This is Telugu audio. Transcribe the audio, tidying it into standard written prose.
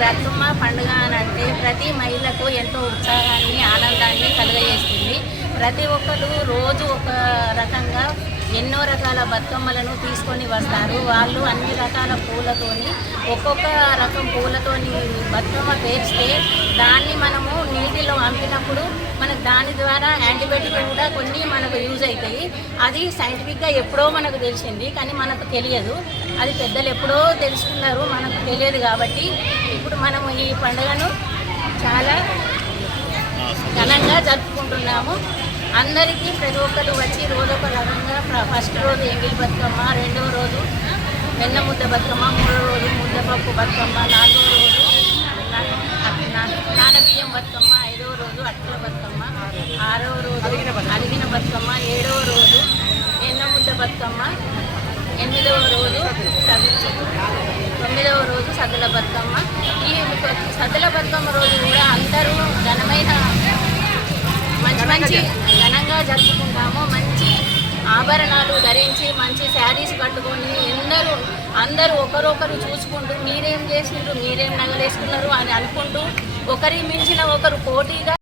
బతుకమ్మ పండుగ అని అంటే ప్రతి మహిళకు ఎంతో ఉత్సాహాన్ని ఆనందాన్ని కలుగజేస్తుంది. ప్రతి ఒక్కరు రోజు ఒక రకంగా ఎన్నో రకాల బతుకమ్మలను తీసుకొని వస్తారు. వాళ్ళు అన్ని రకాల పూలతోని ఒక్కొక్క రకం పూలతోని బతుకమ్మ పేర్చితే దాన్ని మనము నీటిలో పంపినప్పుడు మనకు దాని ద్వారా యాంటీబయాటిక్ కూడా కొన్ని మనకు యూజ్ అవుతాయి. అది సైంటిఫిక్గా ఎప్పుడో మనకు తెలిసింది, కానీ మనకు తెలియదు. అది పెద్దలు ఎప్పుడో తెలుసుకున్నారు, మనకు తెలియదు. కాబట్టి ఇప్పుడు మనము ఈ పండుగను చాలా ఘనంగా జరుపుకుంటున్నాము. అందరికీ ప్రతి ఒక్కరు వచ్చి రోజు ఒక రకంగా ఫస్ట్ రోజు ఎంగిల్ బతుకమ్మ, రెండవ రోజు వెన్న ముద్ద బతుకమ్మ, మూడో రోజు ముద్దపప్పు బతుకమ్మ, నాలుగో రోజు నానబియ్యం బతుకమ్మ, ఐదవ రోజు అట్ల బతుకమ్మ, ఆరవ రోజు అలిగిన బతుకమ్మ, ఏడవ రోజు ఎన్న ముద్ద బతుకమ్మ, ఎనిమిదవ రోజు తొమ్మిదవ రోజు సద్దుల బతుకమ్మ. ఈ సద్దుల బతుకమ్మ రోజు కూడా అందరూ ఘనమైన మంచి ఘనంగా జరుపుకుంటాము. మంచి ఆభరణాలు ధరించి మంచి శారీస్ కట్టుకొని అందరూ ఒకరొకరు చూసుకుంటూ మీరేం చేసిండ్రు, మీరేం నగలేసుకున్నారు అని అనుకుంటూ ఒకరి మించిన ఒకరు పోటీగా